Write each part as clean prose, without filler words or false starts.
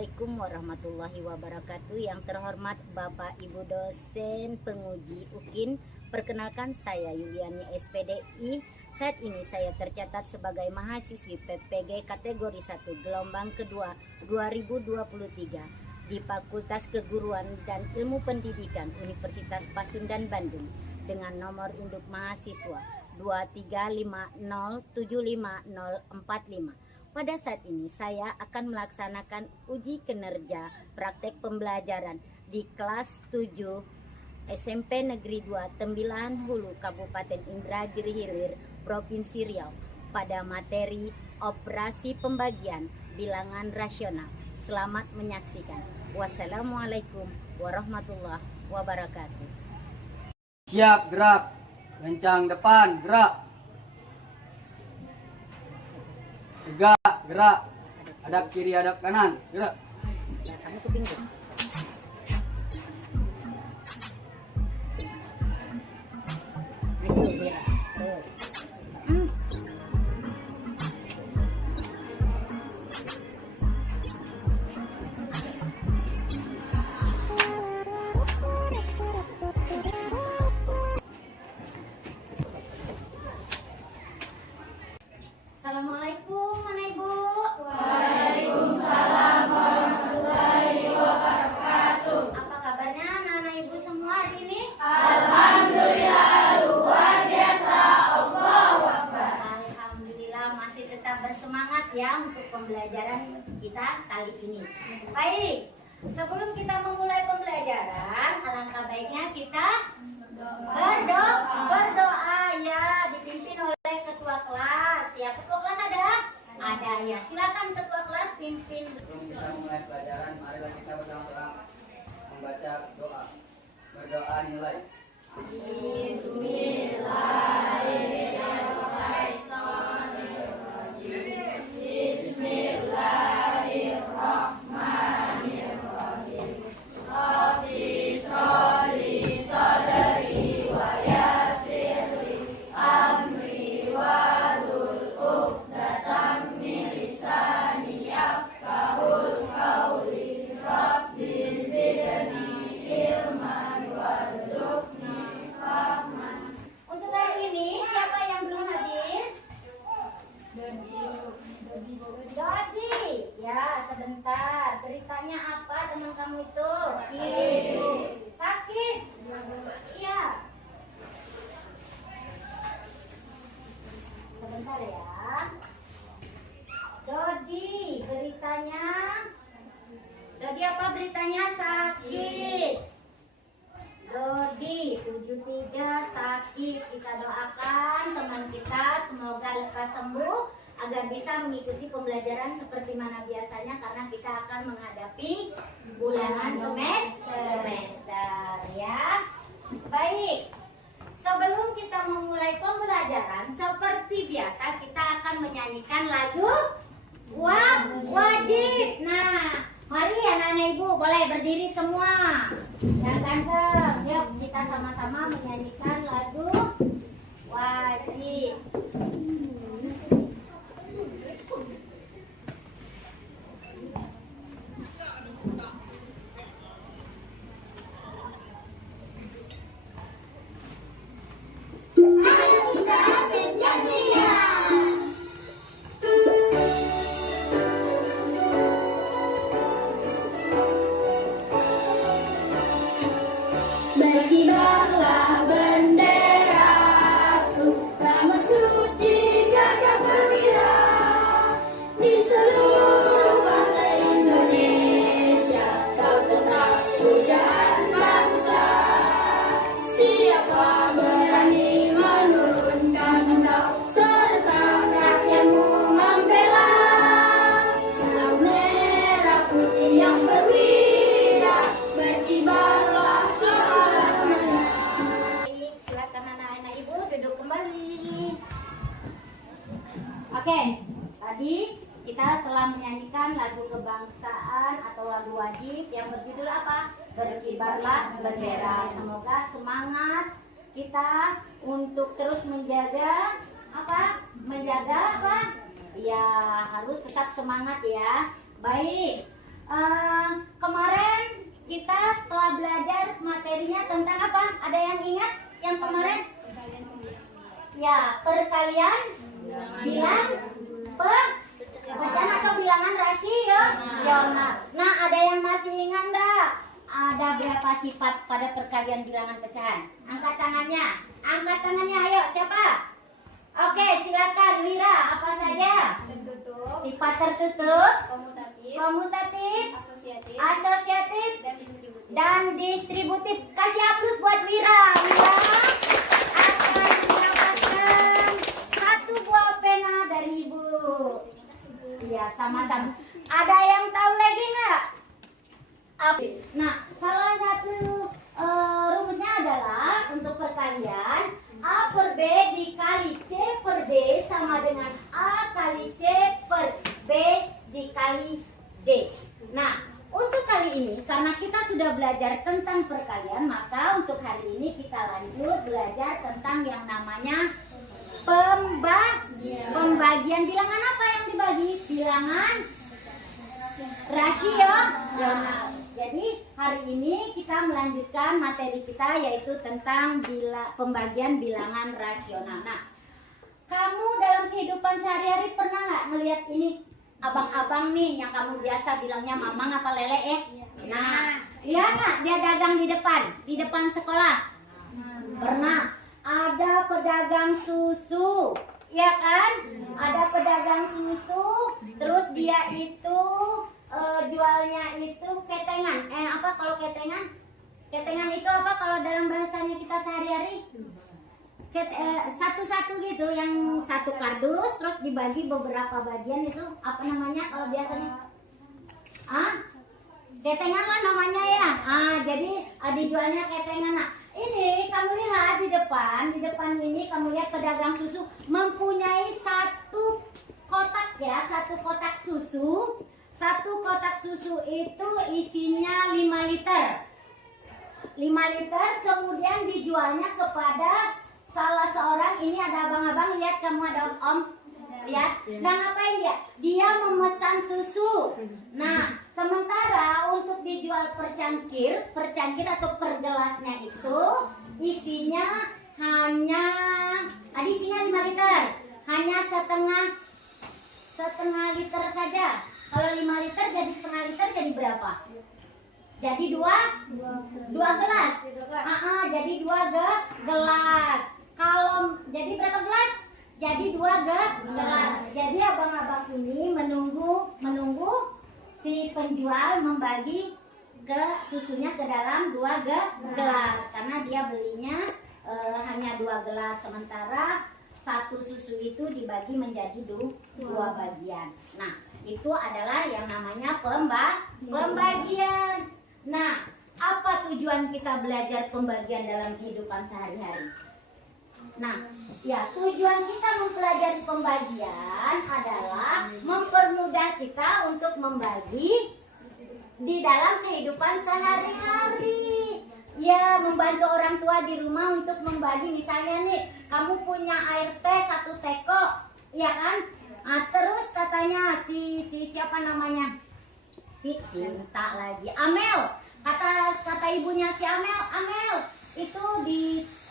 Assalamualaikum warahmatullahi wabarakatuh. Yang terhormat Bapak Ibu dosen penguji UKIN, perkenalkan saya Yuliani SPDI. Saat ini saya tercatat sebagai mahasiswi PPG kategori 1 gelombang kedua 2023 di Fakultas Keguruan dan Ilmu Pendidikan Universitas Pasundan Bandung dengan nomor induk mahasiswa 235075045. Pada saat ini saya akan melaksanakan uji kinerja praktek pembelajaran di kelas 7 SMP Negeri 2 Tembilahan Hulu Kabupaten Indragiri Hilir Provinsi Riau pada materi operasi pembagian bilangan rasional. Selamat menyaksikan. Wassalamualaikum warahmatullahi wabarakatuh. Siap, gerak. Kencang depan, gerak. Tegak, gerak. Hadap kiri, hadap kanan, gerak. Kamu ke pinggir. Maju, gerak. Terus. Assalamualaikum, Mana Ibu? Waalaikumsalam warahmatullahi wabarakatuh. Apa kabarnya anak-anak Ibu semua hari ini? Alhamdulillah luar biasa. Allahu Akbar. Alhamdulillah masih tetap bersemangat ya untuk pembelajaran kita kali ini. Baik, sebelum kita memulai pembelajaran, alangkah baiknya kita berdoa ya, dipimpin oleh ketua kelas. Ya, ketua kelas ada? Ada ya. Silakan ketua kelas pimpin. Sebelum kita mulai pelajaran, marilah kita bersama-sama membaca doa. Berdoa dimulai. Untuk hari ini siapa yang belum hadir? Dodi. Ya, sebentar. Ceritanya apa teman kamu itu? Sakit. Iya. Sebentar ya. Dodi, beritanya. Dodi apa beritanya? Sakit. Dodi 73 sakit. Kita doakan teman kita semoga lekas sembuh agar bisa mengikuti pembelajaran seperti mana biasanya, karena kita akan menghadapi ulangan semester ya. Baik. Sebelum kita memulai pembelajaran seperti biasa kita akan menyanyikan lagu wajib. Nah, mari anak-anak Ibu boleh berdiri semua. Yang ganteng, yuk kita sama-sama menyanyikan lagu wajib. Berkibarlah benderaku, ramah suci gagah perwira di seluruh pantai Indonesia. Kau tetap pujaan bangsa. Siapa berani menurunkan kau serta rakyatmu membela? Sang merah putih yang berwira, berkibarlah Silakan anak-anak Ibu duduk kembali. Oke, tadi kita telah menyanyikan lagu kebangsaan atau lagu wajib yang berjudul apa? Berkibarlah bendera. Semoga semangat kita untuk terus menjaga apa? Menjaga apa? Ya, harus tetap semangat ya. Baik. Kemarin kita telah belajar materinya tentang apa? Ada yang ingat yang kemarin? Ya, perkalian, bilang, pecahan atau bilangan rasional. Nah, ada yang masih ingat enggak? Ada berapa sifat pada perkalian bilangan pecahan? Angkat tangannya. Angkat tangannya, ayo. Siapa? Oke, silakan Wira. Apa saja? Tertutup, Sifat tertutup, komutatif, komutatif, asosiatif, asosiatif, dan distributif. dan distributif. Kasih aplaus buat Wira. Wira akan mendapatkan 1 buah pena dari Ibu. Iya, sama-sama. Ada yang tahu lagi nggak? Nah, salah satu rumusnya adalah untuk perkalian A per B dikali C per D sama dengan A kali C per B dikali D. Nah, untuk kali ini karena kita sudah belajar tentang perkalian, maka untuk hari ini kita lanjut belajar tentang yang namanya pembagian. Bilangan apa yang dibagi? Bilangan rasional. Jadi hari ini kita melanjutkan materi kita yaitu tentang pembagian bilangan rasional. Nah, kamu dalam kehidupan sehari-hari pernah nggak melihat ini abang-abang nih yang kamu biasa bilangnya mamang apa lele ya? Nah, iya nggak dia dagang di depan sekolah? Pernah. Ada pedagang susu, ya kan? Ada pedagang susu, terus dia itu jualnya itu ketengan. Apa kalau ketengan? Ketengan itu apa kalau dalam bahasanya kita sehari-hari? Satu-satu gitu, yang satu kardus terus dibagi beberapa bagian itu apa namanya kalau biasanya? Ketengan lah namanya ya. Jadi dijualnya ketengan. Nah, ini kamu lihat di depan ini kamu lihat pedagang susu mempunyai satu kotak ya, satu kotak susu. Satu kotak susu itu isinya 5 liter. 5 liter kemudian dijualnya kepada salah seorang, ini ada abang-abang, lihat kamu ada om, lihat. Nah, ngapain dia? Dia memesan susu. Nah, sementara untuk dijual per cangkir atau per gelasnya itu isinya hanya isinya 5 liter. Hanya setengah liter saja. Kalau 5 liter jadi setengah liter jadi berapa? Jadi 2 gelas. Jadi 2 gelas. Kalau jadi berapa gelas? Jadi 2 gelas. Jadi abang-abang ini menunggu si penjual membagi ke susunya ke dalam 2 gelas karena dia belinya hanya 2 gelas, sementara satu susu itu dibagi menjadi 2 bagian. Nah, itu adalah yang namanya pembagian. Nah, apa tujuan kita belajar pembagian dalam kehidupan sehari-hari? Nah, ya tujuan kita mempelajari pembagian adalah mempermudah kita untuk membagi di dalam kehidupan sehari-hari. Ya, membantu orang tua di rumah untuk membagi. Misalnya nih, kamu punya air teh 1 teko, ya kan? Terus katanya si siapa namanya? Si Sinta lagi. Amel. Kata ibunya si Amel itu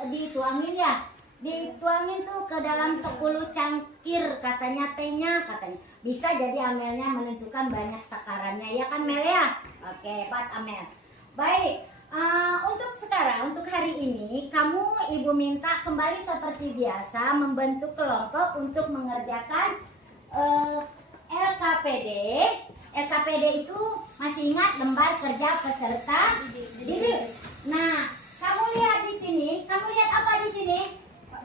dituangin ya. Dituangin tuh ke dalam 10 cangkir katanya tehnya katanya. Bisa jadi Amelnya menentukan banyak takarannya, ya kan Mel ya? Oke, buat Amel. Baik. Untuk sekarang, untuk hari ini, ibu minta kembali seperti biasa membentuk kelompok untuk mengerjakan LKPD. LKPD itu masih ingat lembar kerja peserta didik. Nah, kamu lihat di sini, kamu lihat apa di sini?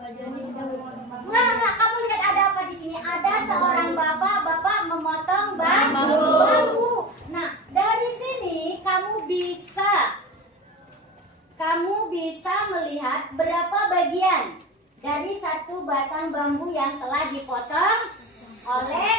Enggak, kamu lihat ada apa di sini? Ada seorang bapak memotong bambu. Nah, dari sini kamu bisa melihat berapa bagian dari satu batang bambu yang telah dipotong oleh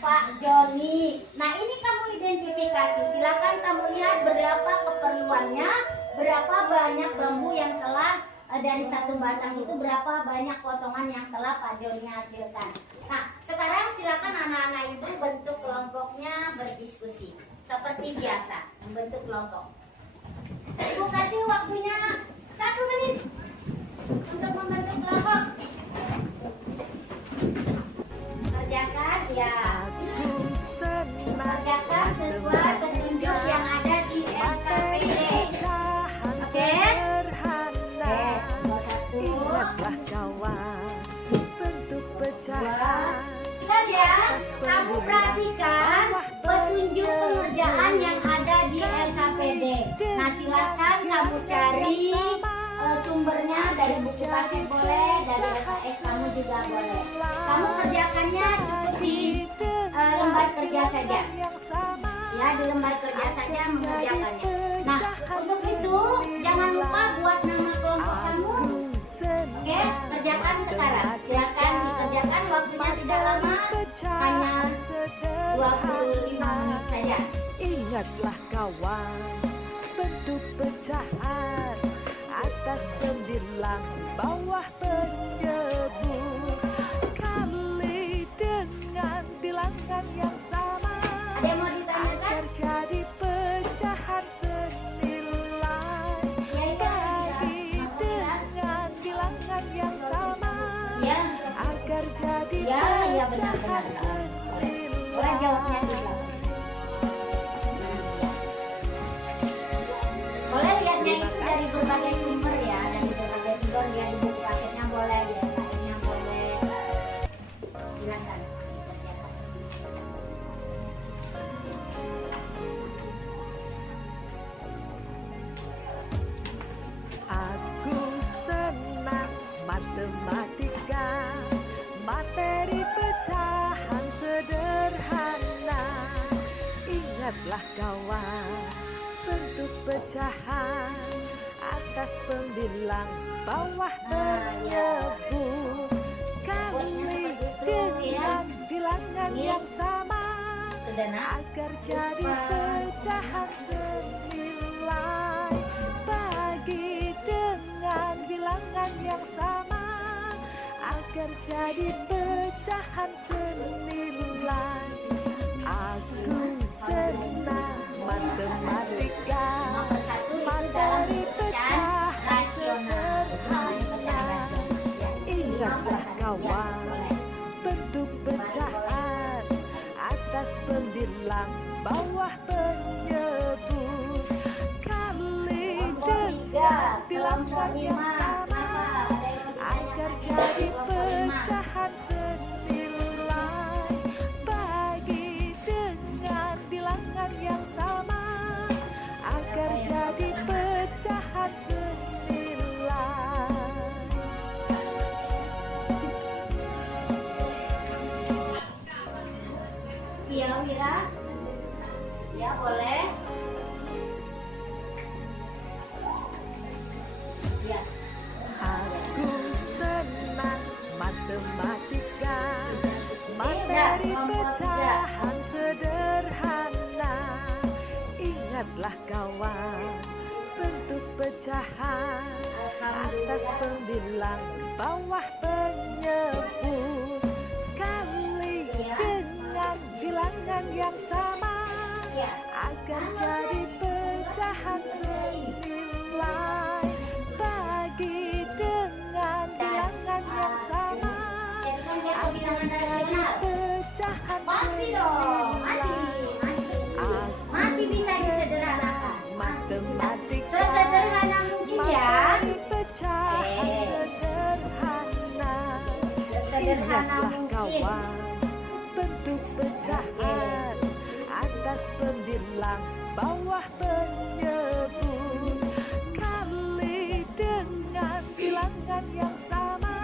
Pak Joni. Nah, ini kamu identifikasi. Silakan kamu lihat berapa keperluannya, berapa banyak bambu yang telah dari satu batang itu, berapa banyak potongan yang telah Pak Joni hasilkan. Nah, sekarang silakan anak-anak ibu bentuk kelompoknya berdiskusi. seperti biasa membentuk kelompok. Ibu kasih waktunya 1 menit untuk membentuk kelompok. Kerjakan ya. Kerjakan sesuai petunjuk yang ada di SKPD. Oke? Ingatlah kawan, bentuk pecahan. Ingat ya, kamu perhatikan petunjuk pengerjaan yang ada di SKPD. Nah, silakan kamu cari sumbernya dari buku paket boleh, dari SKS kamu juga boleh. Kamu kerjakannya di lembar kerja saja. Ya, di lembar kerja saja mengerjakannya. Nah, untuk itu jangan lupa buat nama kelompok kamu. Oke, kerjakan sekarang. Silakan dikerjakan, waktunya tidak lama, hanya 25 menit saja. Ingatlah kawan, bentuk pecahan, atas pendilang, bawah penyebu, kali dengan bilangan yang sama, Ada yang mau ditanyakan? agar jadi pecahan senilai. Bagi dengan bilangan yang sama, Ya, agar jadi ya benar-benar. pecahan Boleh jawabnya di senilai. belakang. Boleh lihatnya itu dari berbagai sumber ya, dari berbagai sumber ya, di buku paketnya boleh, di SKS-nya boleh. Silakan dikerjakan. Aku senang matematika, materi pecahan sederhana. Ingatlah kawan, bentuk pecahan, atas pembilang, bawah penyebu, kali dengan bilangan yang sama, Sederhana. agar jadi pecahan senilai. Bagi dengan bilangan yang sama, agar jadi pecahan senilai. Aku senang matematika, Nomor 1 itu dalam materi pecahan pecahan rasional. sederhana. Ingatlah kawan, bentuk pecahan, atas pembilang, bawah penyebu, kali dengan bilangan yang sama, agar jadi pecahan senilai. Bagi dengan bilangan yang sama, agar jadi pecahan senilai. Iya, Wira. Ya, boleh. Ya. Aku senang matematika, materi pecahan sederhana. Ingatlah kawan, bentuk pecahan, atas pembilang, bawah penyebu, kali dengan bilangan yang sama, Ya. agar jadi pecahan senilai. Bagi dengan bilangan yang sama, agar jadi pecahan Masih dong, masih bisa disederhanakan. matematika, Sesederhana mungkin ya. materi pecahan sederhana. Sesederhana Ingatlah mungkin. kawan, bentuk pecahan, atas pembilang, bawah penyebu, kali dengan bilangan yang sama,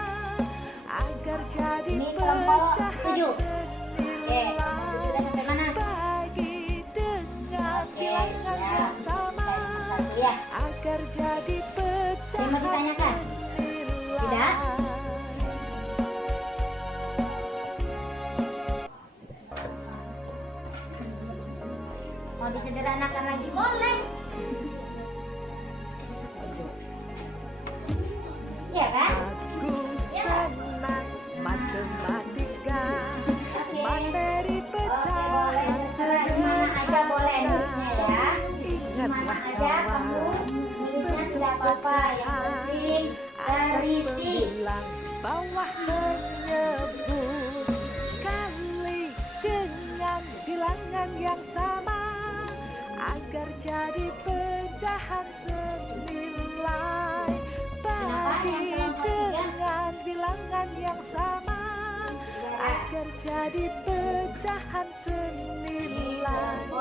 agar jadi Ini kelompok pecahan 7. senilai. Kelompok 7 udah sampai mana? Bagi dengan bilangan ya. yang sama, Ya. agar jadi pecahan Mau ditanyakan? senilai. Tidak? Mau disederhanakan lagi boleh. Iya kan? Aku senang matematika, materi Oke, boleh. pecahan Terserah di mana aja boleh. bawah menyebut, kali dengan bilangan yang sama, agar jadi pecahan senilai. Bagi dengan bilangan yang sama, agar jadi pecahan senilai.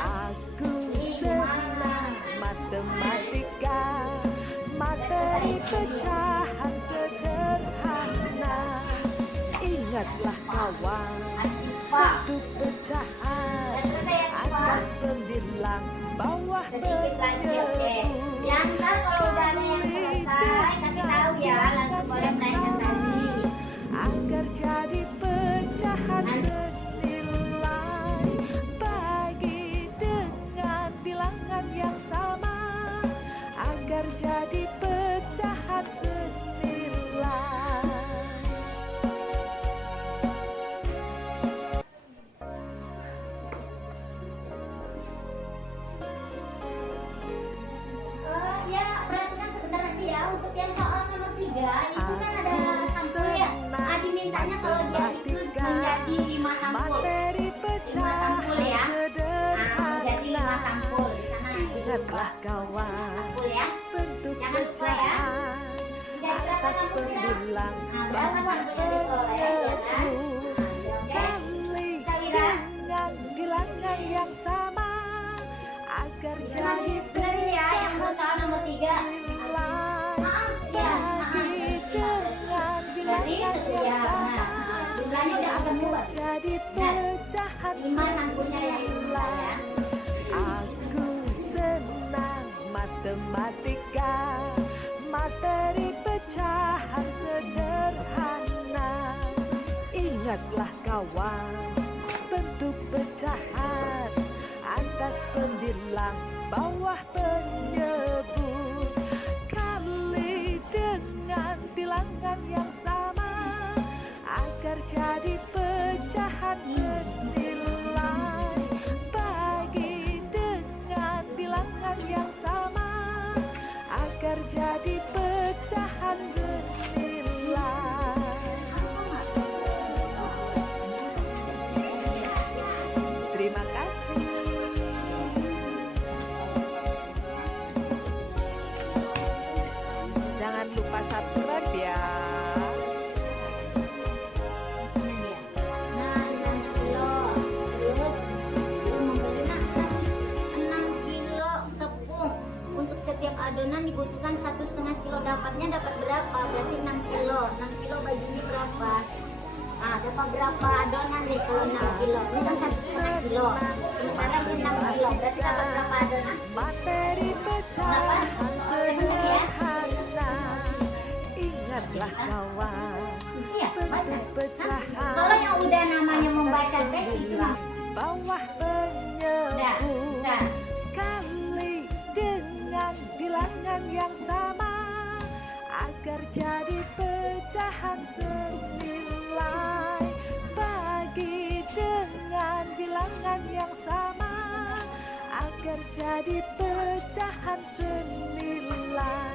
Aku senang matematika, materi pecahan sederhana. Ingatlah kawan, bentuk pecahan atas pembilang bawah Sedikit lagi, oke. Yang ntar kalau udah ada yang selesai, kasih tahu ya, langsung boleh presentasi. agar jadi pecahan senilai. Bagi dengan bilangan yang sama, agar jadi pecahan senilai. Ya, perhatikan sebentar nanti ya. Untuk yang soal nomor 3, itu kan ada sampul ya. Adi mintanya kalau dia itu menjadi 5 sampul. Materi 5 pecahan sampul ya. Nah, jadi 5 sederhana. sampul di sana. Ingatlah kawan, Sampul ya. bentuk Jangan lupa ya. pecahan Jadi berapa atas sampul kira? pembilang Nah, berapa bawah sampulnya diperoleh ya kan? menyebut, Oke. kali Sawira. dengan bilangan yang sama, agar jadi Benerin ya yang mau soal nomor 3. nilai. Maaf ya. Bagi dengan Jadi bilangan satu yang ya. sama, Nah, jumlahnya udah ketemu. agar jadi pecahan 5 sampulnya ya itu senilai. ya. Aku senang matematika, materi pecahan sederhana. Ingatlah kawan, bentuk pecahan atas pembilang bawah penyebut, kali dengan bilangan yang sama, agar jadi pecahan senilai. Bagi dengan bilangan yang sama, agar jadi pecahan senilai. Terima kasih. Jangan lupa subscribe ya. Nah, 6 kilo. Terus membeli 6 kilo tepung. Untuk setiap adonan dibutuhkan 1,5 kilo. Dapatnya dapat berapa? Berarti 6 kilo. 6 kilo bajunya berapa? Nah, dapat berapa adonan nih kalau 6 kilo? Ini kan 1,5 kilo. Sementara ini 6 kilo. Berarti dapat berapa adonan? Materi pecahan sederhana. Ingatlah kawan, Iya, baca. bentuk pecahan Kalau yang udah namanya membaca teks itu mah. bawah Udah, penyebut, bisa. kali dengan bilangan yang sama, agar jadi pecahan senilai. Bagi dengan bilangan yang sama, agar jadi pecahan senilai.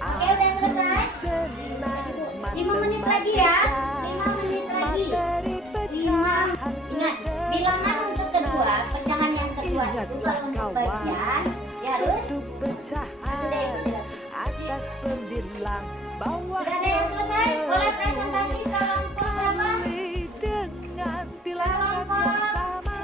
Oke, udah selesai. Senang 5 menit lagi ya. 5 menit lagi. materi 5. pecahan Ingat, bilangan untuk kedua, pecahan yang kedua itu kalau untuk bagian ya harus bentuk pecahan atas pembilang bawah sudah ada yang selesai. Boleh presentasi kalau berapa? kali dengan bilangan yang sama,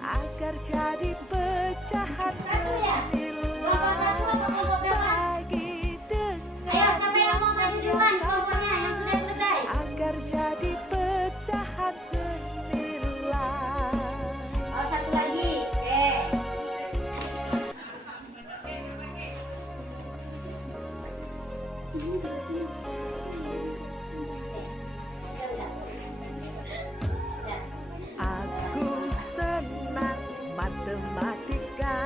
agar jadi pecahan Satu ya? Kelompok satu senilai. atau kelompok berapa? Bagi dengan Ayo siapa yang mau maju duluan kelompoknya yang sudah selesai? agar jadi pecahan senilai. Oh, satu lagi. Oke. Aku senang matematika,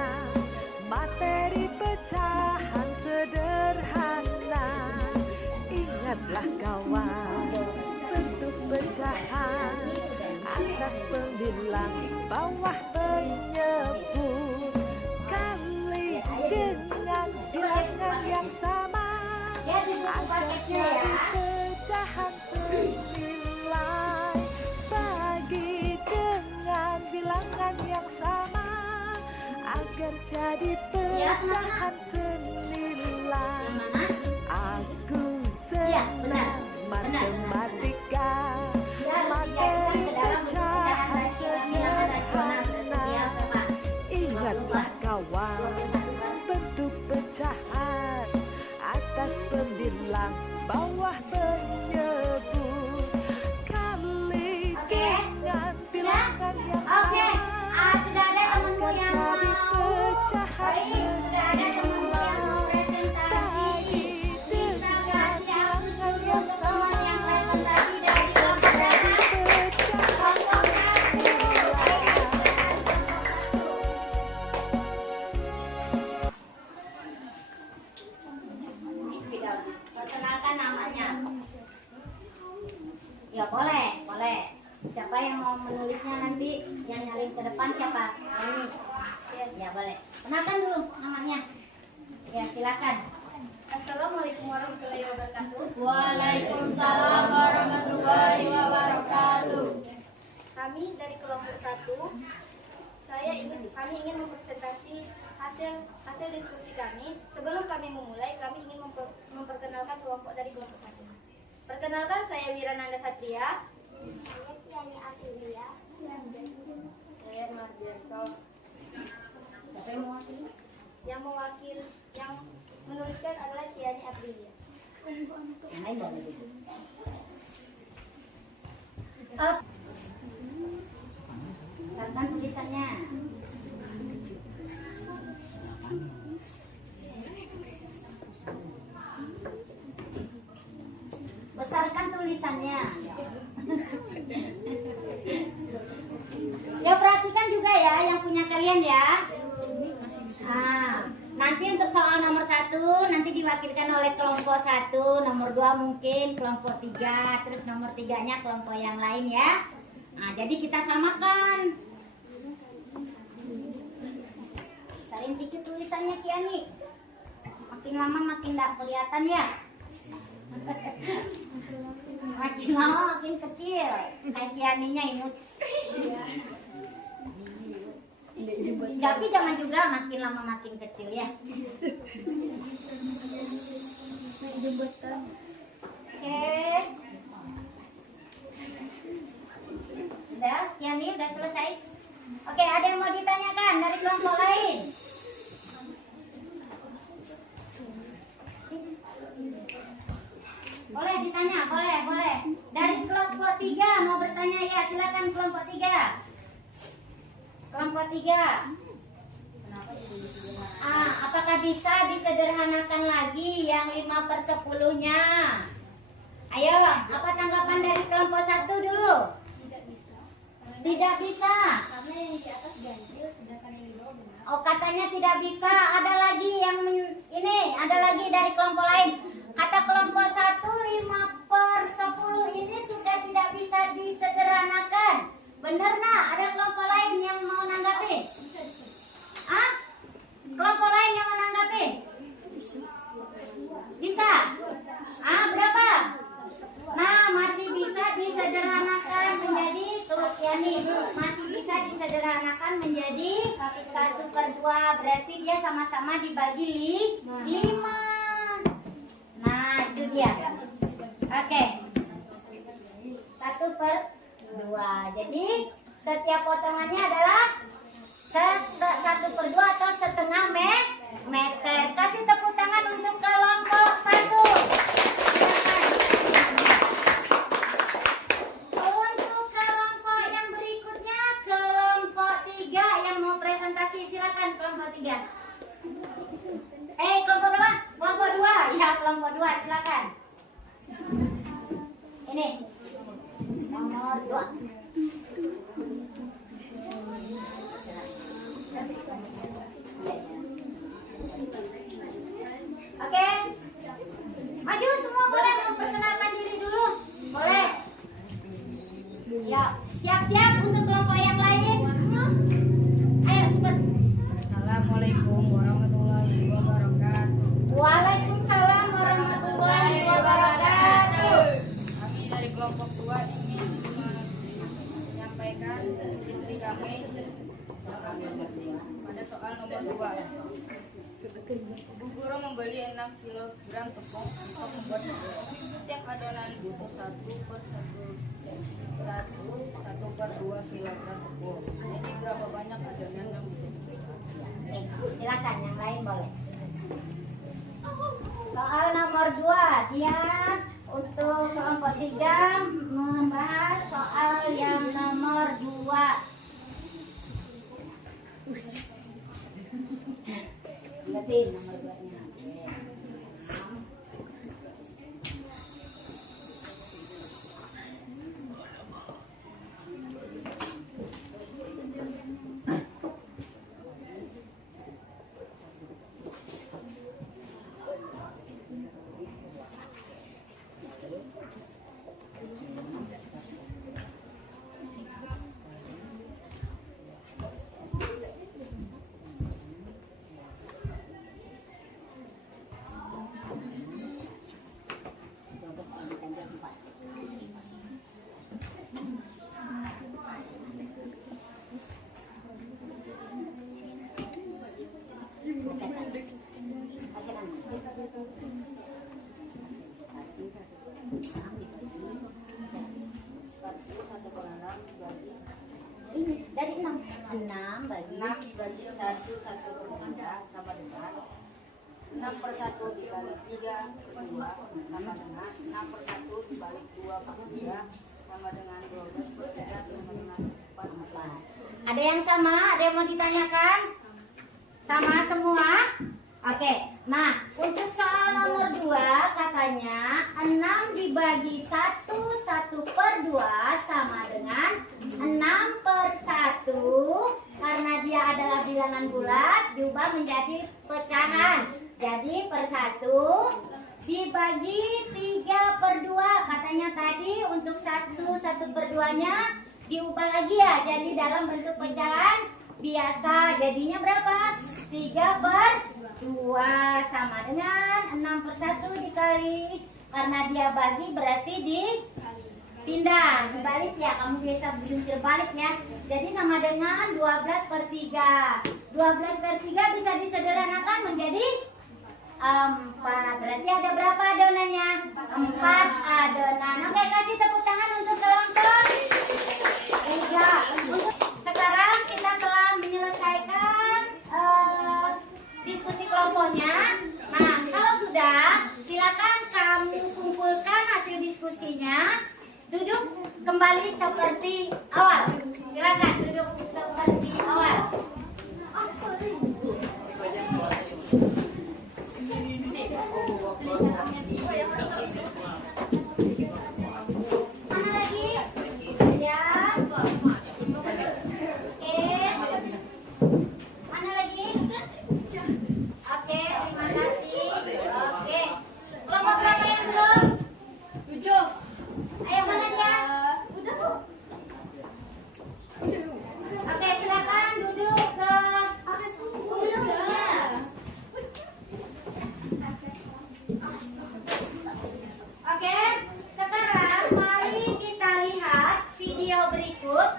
materi pecahan sederhana. Ingatlah kawan, bentuk pecahan atas pembilang bawah penyebut, kali dengan bilangan yang sama, Ya, di buku agar prakteknya jadi ya. agar jadi pecahan senilai. Gimana? Aku Iya, senang benar. matematika, Biar dijadikan ke dalam pecahan rasio bilangan rasional berarti apa? Ingatlah kawan, bentuk pecahan atas pembilang, bawah penyebut, kali Oke. dengan bilangan yang Oke, sama sudah ada temenmu akan yang jadi mau. pecahan Baik, sudah ada temenmu yang mau presentasi. Kita kasih aplaus dulu untuk teman yang presentasi dari kelompok berapa? Kelompok satu. Perkenalkan namanya. Ya boleh, boleh. Siapa yang mau menulisnya nanti yang nyalin ke depan siapa? Ini. Ya boleh. Kenalkan dulu namanya. Ya silakan. Assalamualaikum warahmatullahi wabarakatuh. Waalaikumsalam warahmatullahi wabarakatuh. Kami dari kelompok 1. Kami ingin mempresentasi hasil diskusi kami. Sebelum kami memulai, kami ingin memperkenalkan kelompok dari kelompok 1. Perkenalkan, saya Wirananda Satria. Saya Kiani Aprilia. Saya Mardianto. Siapa yang mewakili? Yang menuliskan adalah Kiani Aprilia. Yang lain boleh gitu. Besarkan tulisannya. Besarkan tulisannya. Ya perhatikan juga ya yang punya kalian ya. Nanti untuk soal nomor 1 nanti diwakilkan oleh kelompok 1, nomor 2 mungkin kelompok 3, terus nomor 3-nya kelompok yang lain ya. Nah, jadi kita samakan. Salin sedikit tulisannya Kiani. Makin lama makin tidak kelihatan ya. Makin lama makin kecil. Kayak Kianinya imut. Tapi jangan juga makin lama makin kecil ya. Oke. Udah, Kiani udah selesai. Oke, ada yang mau ditanyakan dari kelompok lain? Boleh ditanya, boleh. Dari kelompok 3 mau bertanya ya, silakan kelompok 3. Kelompok 3. Apakah bisa disederhanakan lagi yang 5/10-nya? Ayo, apa tanggapan dari kelompok 1 dulu? Tidak bisa. Karena yang di atas ganjil, sedangkan yang di bawah benar. Oh, katanya tidak bisa. Ada lagi yang ini, ada lagi dari kelompok lain. Kata kelompok 1, 5/10 ini sudah tidak bisa disederhanakan. Benar nak? Ada kelompok lain yang mau nanggapi? Kelompok lain yang mau nanggapi? Bisa? Berapa? Nah, masih bisa disederhanakan menjadi masih bisa disederhanakan menjadi 1/2. Berarti dia sama-sama dibagi 5. Nah, itu dia. Oke. 1/2. Jadi setiap potongannya adalah 1/2 atau setengah meter. Kasih tepuk tangan untuk kelompok 1. Untuk kelompok yang berikutnya, kelompok 3 yang mau presentasi, silakan kelompok 3. Kelompok berapa? Kelompok 2. Ya, kelompok 2, silakan. Ini nomor 2. Oke. Maju semua, boleh memperkenalkan diri dulu. Boleh. Ya, siap-siap untuk kelompok yang lain. Ayo, cepat. Assalamualaikum warahmatullahi wabarakatuh. Waalaikumsalam warahmatullahi wabarakatuh. Kami dari kelompok 2 ingin menyampaikan diskusi kami pada pada soal nomor 2. Bu guru membeli 6 kg tepung untuk membuat bubur. Setiap adonan butuh 1/2 kg tepung. Jadi berapa banyak adonan yang dibutuhkan? Silakan yang lain boleh. Soal nomor 2, dia untuk kelompok 3 membahas soal yang nomor 2. Ingetin nomor 2-nya. Ini dari 6 bagi 6 dibagi 1/3 sama dengan 6/1 dibalik 3/2 sama dengan 6/1 dibalik 2/3 sama dengan 12/3 sama dengan 4/4. Ada yang sama? Ada yang mau ditanyakan? Sama semua? Oke. Nah, untuk soal nomor 2 katanya 6 dibagi 1/2 sama dengan 6/1. Karena dia adalah bilangan bulat, diubah menjadi pecahan. Jadi per 1 dibagi 3/2. Katanya tadi untuk 1/2-nya diubah lagi ya, jadi dalam bentuk pecahan biasa. Jadinya berapa? 3/2 sama dengan 6/1 dikali, karena dia bagi berarti dipindah, dibalik ya, kamu biasa berjungkir balik ya. Jadi sama dengan 12/3. 12/3 bisa disederhanakan menjadi 4. Berarti ada berapa adonannya? 4 adonan. Oke, kasih tepuk tangan untuk kelompok 3. Sekarang kita telah menyelesaikan diskusi kelompoknya. Nah, kalau sudah, silakan kamu kumpulkan hasil diskusinya. Duduk kembali seperti awal. Silakan duduk seperti awal. Mana lagi? Ya. Oke. Mana lagi? Oke, terima kasih. Oke. Kelompok berapa yang belum? 7. Ayo, mana dia? Oke, silakan duduk ke kursinya. Oke, sekarang mari kita lihat video berikut.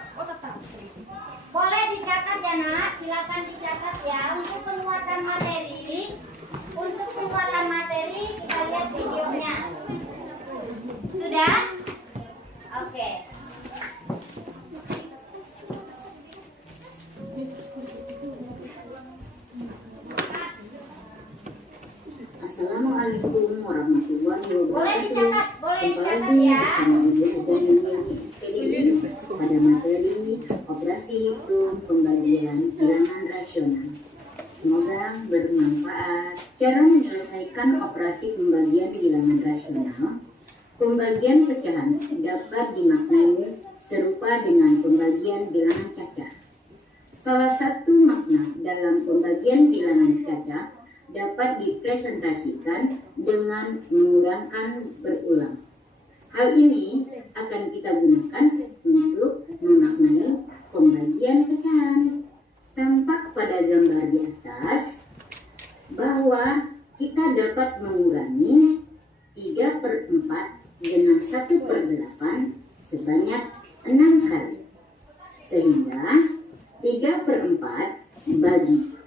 Boleh dicatat ya nak, silakan dicatat ya untuk penguatan materi. Untuk penguatan materi kita lihat videonya. Sudah? Oke. Assalamualaikum warahmatullahi wabarakatuh. Boleh dicatat ya. Bersama Ibu Udani pada materi operasi hitung pembagian bilangan rasional. Semoga bermanfaat. Cara menyelesaikan operasi pembagian bilangan rasional. Pembagian pecahan dapat dimaknai serupa dengan pembagian bilangan cacat. Salah satu makna dalam pembagian bilangan cacat dapat dipresentasikan dengan mengurangkan berulang. Hal ini akan kita gunakan untuk memaknai pembagian pecahan. Tampak pada gambar di atas bahwa kita dapat mengurangi 3/4 dengan 1/8 sebanyak 6 kali. Sehingga 3/4 bagi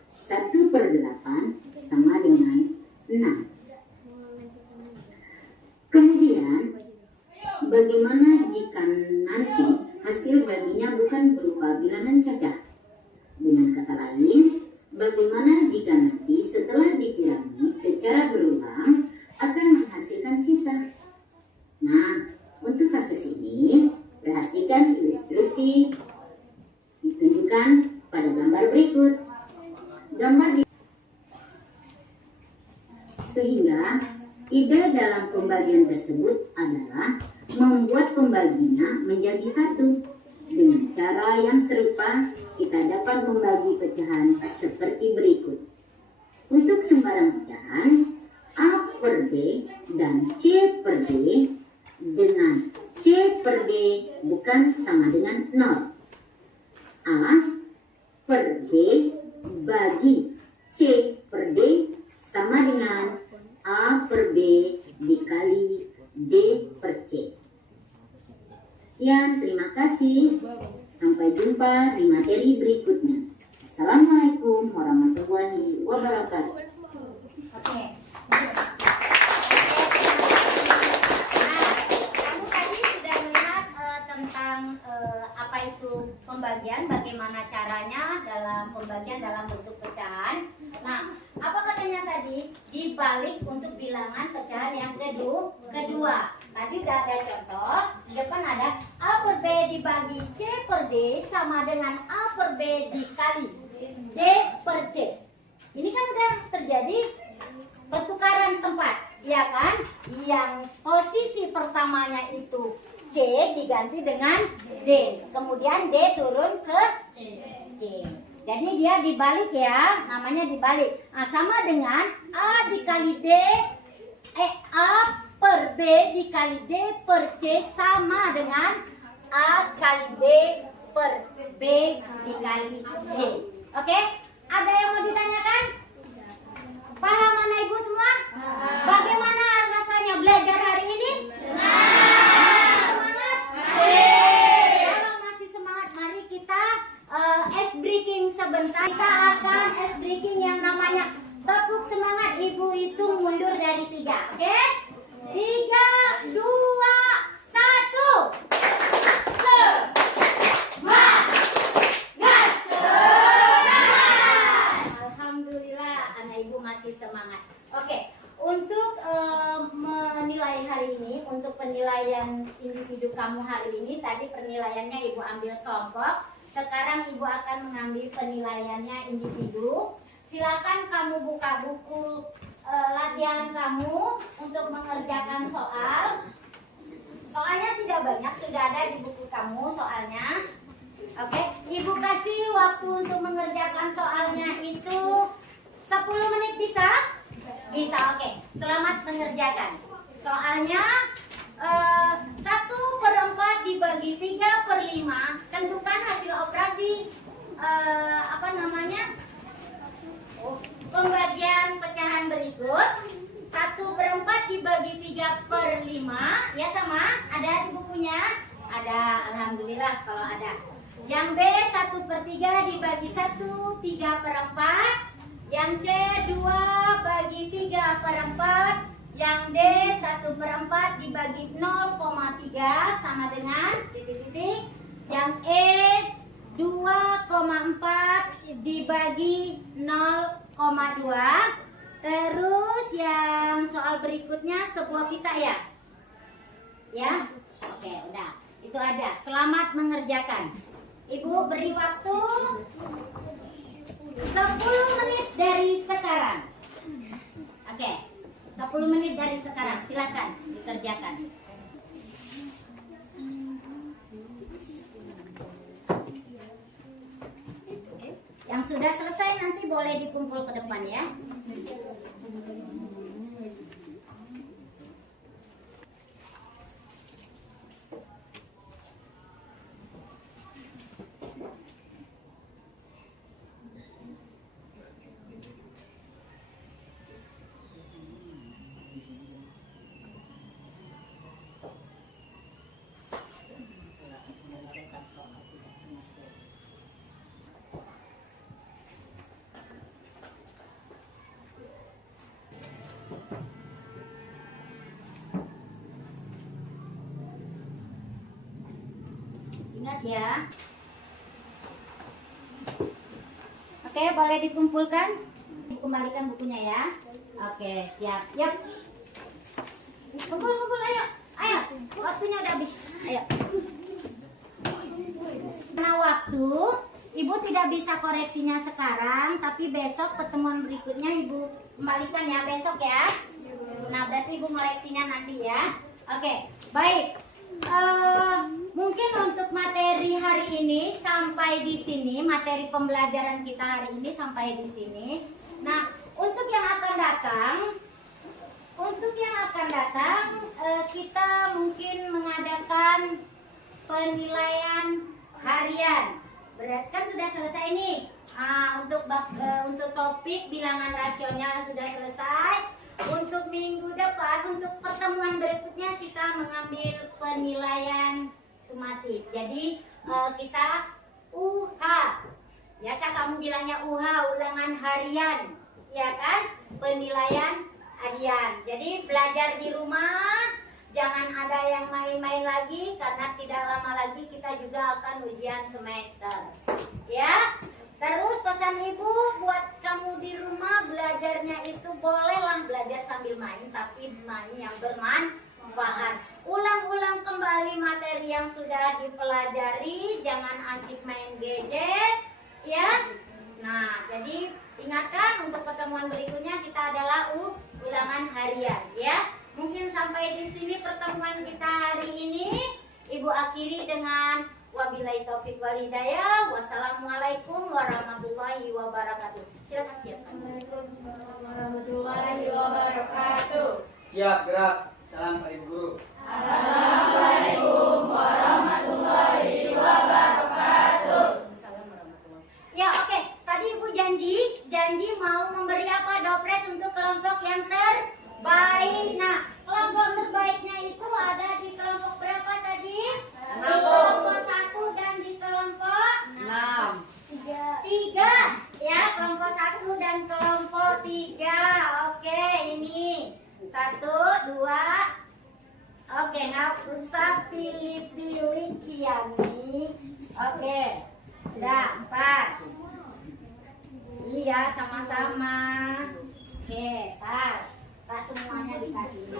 bagaimana jika nanti setelah dikurangi secara berulang akan menghasilkan sisa? Nah, untuk kasus ini, perhatikan ilustrasi ditunjukkan pada gambar berikut. Sehingga ide dalam pembagian tersebut adalah membuat pembaginya menjadi satu. Dengan cara yang serupa, kita dapat membagi pecahan seperti berikut. Untuk sembarang pecahan, A per B dan C per D dengan C per D bukan sama dengan 0. A per B bagi C per D sama dengan A per B dikali D per C. Sekian, terima kasih. Sampai jumpa di materi berikutnya. Assalamualaikum warahmatullahi wabarakatuh. Oke. Kamu tadi sudah melihat tentang apa itu pembagian, bagaimana caranya dalam pembagian dalam bentuk pecahan. Nah, apa katanya tadi? Dibalik untuk bilangan pecahan yang kedua. Tadi udah ada contoh, di depan ada A per B dibagi C per D sama dengan A per B dikali D per C. Ini kan udah terjadi pertukaran tempat, ya kan? Yang posisi pertamanya itu C diganti dengan D, kemudian D turun ke C. Jadi dia dibalik ya, namanya dibalik. Nah, sama dengan A dikali D, A per B dikali D per C sama dengan A kali B per B dikali C. Oke? Ada yang mau ditanyakan? Paham anak ibu semua? Bagaimana rasanya belajar hari ini? Semangat? Kalau masih semangat, mari kita ice breaking sebentar. Kita akan ice breaking yang namanya tepuk semangat. Ibu hitung mundur dari 3. Oke? 3, 2, 1. Alhamdulillah, anak ibu masih semangat. Oke, untuk menilai hari ini, untuk penilaian individu kamu hari ini, tadi penilaiannya ibu ambil kelompok. Sekarang ibu akan mengambil penilaiannya individu. Silakan kamu buka buku latihan kamu untuk mengerjakan soal. Soalnya tidak banyak, sudah ada di buku kamu soalnya. Oke, ibu kasih waktu untuk mengerjakan soalnya itu 10 menit bisa? Bisa, oke. Selamat mengerjakan. Soalnya 1/4 dibagi 3/5. Tentukan hasil operasi pembagian pecahan berikut. 1/4 dibagi 3/5. Ya sama? Ada di bukunya? Ada, alhamdulillah kalau ada. Yang B 1/3 dibagi 1, 3/4. Yang C 2 bagi 3/4. Yang D 1/4 dibagi 0,3 sama dengan titik-titik. Yang E 2,4 dibagi 0,2. Terus yang soal berikutnya sebuah pita ya? Ya? Oke, udah. Itu aja. Selamat mengerjakan. Ibu beri waktu 10 menit dari sekarang. Oke. 10 menit dari sekarang. Silakan dikerjakan. Yang sudah selesai nanti boleh dikumpul ke depan ya. Ingat ya. Oke. Oke, boleh dikumpulkan. Kembalikan bukunya ya. Oke, siap. Yuk. Kumpul, ayo. Ayo, waktunya udah habis. Ayo. Nah, waktu Ibu tidak bisa koreksinya sekarang, tapi besok pertemuan berikutnya Ibu kembalikan ya, besok ya. Nah, berarti Ibu koreksinya nanti ya. Oke, baik. Mungkin untuk materi hari ini sampai di sini, materi pembelajaran kita hari ini sampai di sini. Nah, untuk yang akan datang, kita mungkin mengadakan penilaian harian. Berarti kan sudah selesai nih. Untuk topik bilangan rasional sudah selesai. Untuk minggu depan, untuk pertemuan berikutnya kita mengambil penilaian sumatif. Jadi kita UH. Biasa kamu bilangnya UH, ulangan harian, ya kan? Penilaian harian. Jadi belajar di rumah, jangan ada yang main-main lagi karena tidak lama lagi kita juga akan ujian semester. Ya. Terus pesan Ibu buat kamu di rumah, belajarnya itu bolehlah belajar sambil main, tapi main yang bermanfaat. Ulang-ulang kembali materi yang sudah dipelajari, jangan asik main gadget, ya. Nah, jadi ingatkan untuk pertemuan berikutnya kita adalah ulangan harian, ya. Mungkin sampai di sini pertemuan kita hari ini. Ibu akhiri dengan wabillahi taufiq wal hidayah. Wassalamualaikum warahmatullahi wabarakatuh. Silakan. Waalaikumsalam warahmatullahi wabarakatuh. Siap, gerak. Salam Pak Ibu Guru. Assalamualaikum warahmatullahi wabarakatuh. Ya, oke. Tadi Ibu janji mau memberi apa? Dopres untuk kelompok yang terbaik. Nah, kelompok terbaiknya itu ada di kelompok berapa tadi? Di kelompok 1 dan di kelompok 3. Ya, kelompok 1 dan kelompok 3. Oke, ini 1, 2. Oke, nggak usah pilih-pilih Kiani. Oke, udah 4. Iya, sama-sama. Oke, pas semuanya dikasih.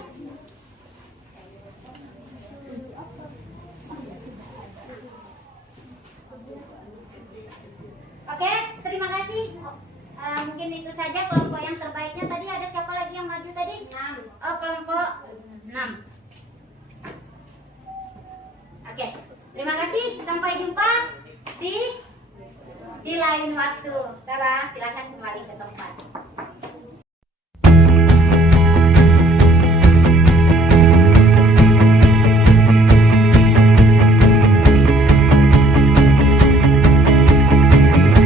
Oke, terima kasih. Mungkin itu saja kelompok yang terbaiknya. Tadi ada siapa lagi yang maju tadi? 6. Oh, kelompok 6. Oke, terima kasih. Sampai jumpa di lain waktu. Silakan kembali ke tempat.